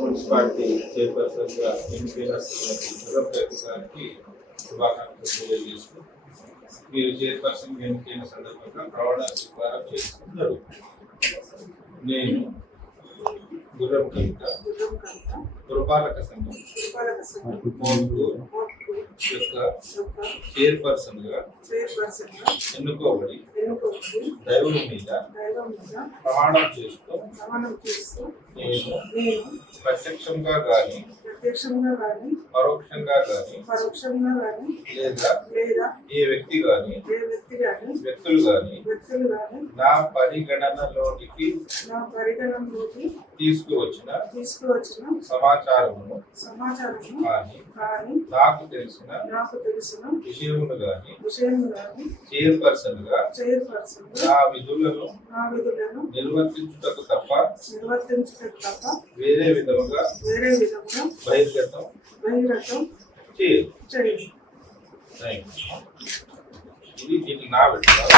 Municipality చైర్పర్సన్గా ఎన్నికైన గారికి శుభాకాంక్షలు తెలియజేస్తూ మీరు చైర్పర్సన్ ఎన్నికైన సందర్భంగా ప్రమాణ స్వీకారం చేసుకున్నారు. నేను గుర్రం కవిత పురపాలక సంఘం యొక్క చైర్పర్సన్ గా ఎన్నుకోబడి దైవం మీద ప్రమాణం చేస్తూ నేను ప్రత్యక్షంగా గాని పరోక్షంగా గాని లేదా ఏ వ్యక్తి గాని వ్యక్తులు గాని నా పరిగణనలోనికి తీసుకువచ్చిన సమాచారమును కానీ నాకు తెలిసిన విషయమును గాని చైర్పర్సన్ గా నా విధులను నిర్వర్తించుటకు తప్ప వేరే విధముగా బహిర్గతం చేయదు. ఇది దీనికి నా పరిగణన